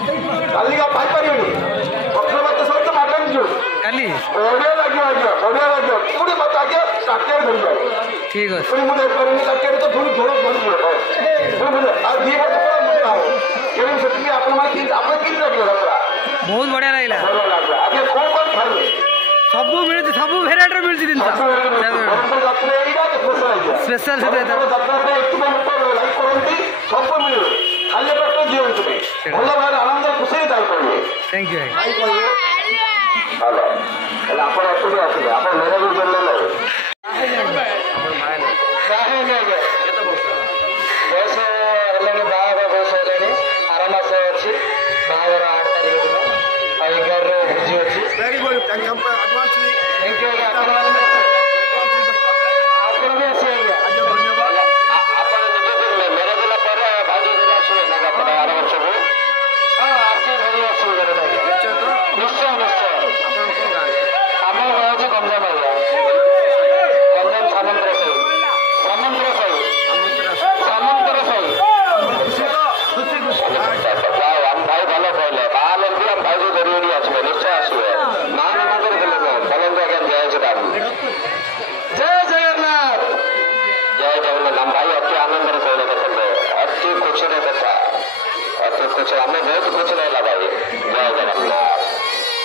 काली का पाई परियोनी पत्र मत सहित माटन जो काली बढ़िया लगे पूरी मत आगे काटे धर जाए ठीक है पूरी मुझे करनी काटे तो थोड़ी थोड़ा बन गया पूरी मुझे आज ये बात बड़ा मुद्दा है केवल सच्ची आपन मां की आपन की लगे रहा बहुत बढ़िया लागला आगे कौन खाले सब मिलती सब भेराइटी मिलती दिन स्पेशल से सब मिले खाली पेट दिखते भल भाई आनंद खुशी थैंक यू हेलो आप आसले आप मेरे भी बोलने बयस है बाहर बयस है आर मस अच्छी बाहर 8 तारीख दिन 11 भोजी अच्छी very good thank you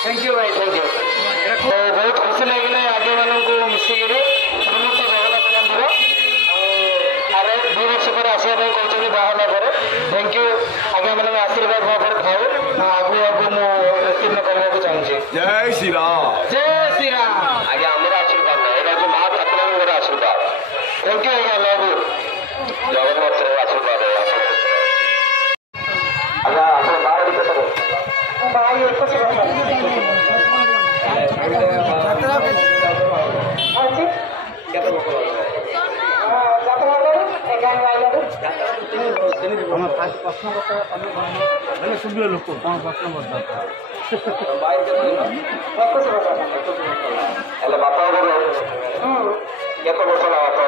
thank you भाई थैंक यू बहुत खुशी लगे आगे मानक मिसिक समस्त जगन्नाथ मंदिर आर 2 वर्ष पर आसवाई कहते बाहर पर थैंक यू आगे मैंने आशीर्वाद भाव खाऊ आगु आगु उत्तीर्ण करने चाहिए जय श्री राम आगे आम आशीर्वाद ना यहाँ माँ ठाकुर आशीर्वाद थैंक यू आज्ञा लव जगन्नाथ आशीर्वाद आज्ञा आप बाहर सुबह लोक कौन प्रश्न बापा केत वर्ष बापा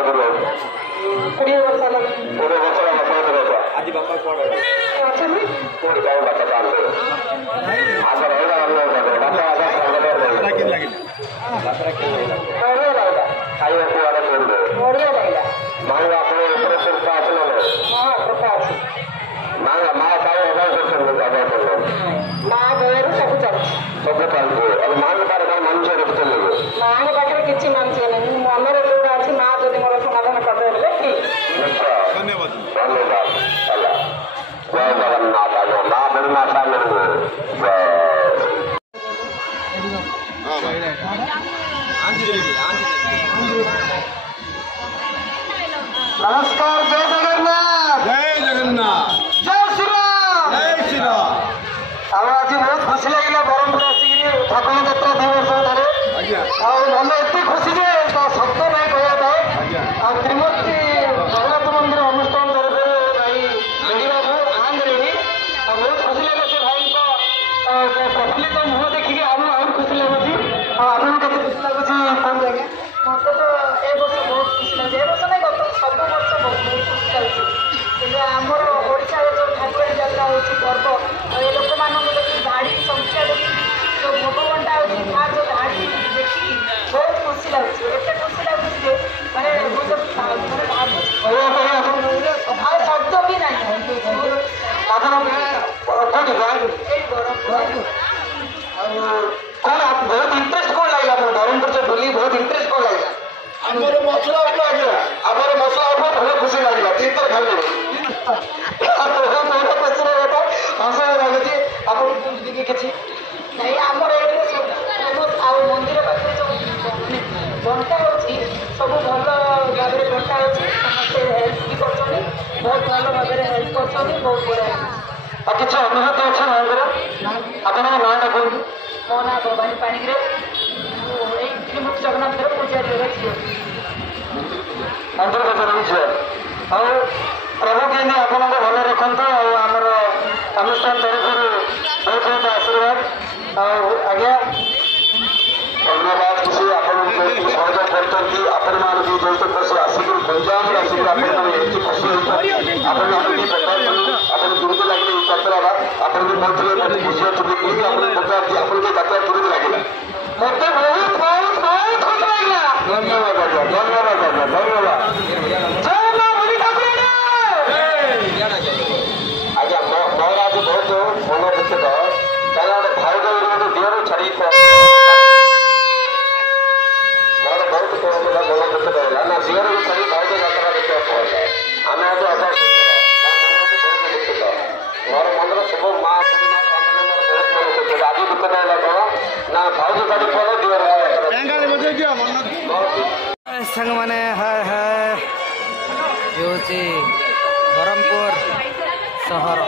20 वर्ष आज बापा कौन कौन क्या बापा आगे खाଇବା बढ़िया लगे माँ माँ माँ माँ दया सब चलते माँ पाखे मंच रखते माँ पाखे किसी मंच नहीं मनर जोड़ा अच्छी माँ जब मोर समाधान करदे ठीक धन्यवाद धन्यवाद जय जगन्नाथ आज माँ बिना नमस्कार जय जगन्नाथ जय जगन्नाथ जय श्री राम जय श्री राम आज बहुत खुशी लगे ब्रह्मपुर आसिक ठाकुर जात्रा 2 वर्ष मन एत खुशी शब्द ना कहता श्रीमती जगन्नाथ मंदिर अनुष्ठान तरफ भाई बाबू आंध्र बहुत खुशी लगे से भाई प्रफुल्लित मुह देखिए आम खुशी लगे आपको खुशी लगुच मत तो ए वर्ष बहुत खुशी लगे ए वर्ष नहीं गत सब वर्ष बहुत खुशी लगे आमर ओडिशा जो ठाकुर जात्रा होती पर्व ये लोक मान देखिए धाड़ी संख्या देखिए जो भोग बंटा होता जो धाड़ी देखिए बहुत खुशी लगे एत खुशी लगे मैंने शब्द भी ना कौन आप बहुत इंटरेस्ट कौन लगे ब्रह्मपुर से बुली बहुत इंटरेस्ट कौन लगे आमर मसला आमर मसला बहुत खुशी लगे तीन तर खाली हस लगे आप किसी नहीं आमर मंदिर पाखे जो बंटा हो सब भल भाव में बंटा हो समस्त हेल्प भी कर बहुत भल भाव में हेल्प कर बहुत बढ़िया और किसी अनुभूति अच्छे मंदिर आपन नाटा कहूँ मो ना भवानी पाणिग्रे श्रीमती जगन्नाथ पूजारी मंदिर रही और प्रभु के आपन भल रखता आमर अनुष्ठान तरफ बहुत बहुत आशीर्वाद आज्ञा धन्यवाद किसी सहयोग करते आपण मान जो वर्ष आसिक गंजाम आसिक खुशी आप दुर्ग लगे यात्रा आप ଛୁଟି କେମିତି ଆପଣଙ୍କ ଯାତ୍ରା କେମିତି ଲାଗିଲା? ମତେ ବହୁତ ବହୁତ ବହୁତ ଖୁସି ଲାଗିଲା। ଧନ୍ୟବାଦ ଆଜ୍ଞା, ଧନ୍ୟବାଦ ଆଜ୍ଞା, ଧନ୍ୟବାଦ। ଜୟ ମା ବୁଢ଼ୀ ଠାକୁରାଣୀ। ଆଜ୍ଞା ମୋର ଆଜି ବହୁତ ମନ ଦୁଃଖିତ, କାରଣ ଗୋଟେ ଭାଉଜ ଗୋଟେ ଦିଅରୁ ଛାଡ଼ିକି ମୋର ବହୁତ ମନ ଦୁଃଖିତ ହେଲା ନା, ଦିଅରୁ ଛାଡ଼ି ଭାଉଜ ଯାତ୍ରା ଦେଖିବାକୁ ପଡ଼ିଲା। ଆମେ ଆଜି ଅବଶ୍ୟ ମୋର ମନରେ ସବୁ ମା ଆଜି ଦୁଃଖ ହେଲା କଣ ନା ଭାଉଜ କାଟି ପଡେ ଦିଅର ସାଙ୍ଗମାନେ ହାଏ ହାଏ, ଇଏ ହେଉଛି ବ୍ରହ୍ମପୁର ସହର।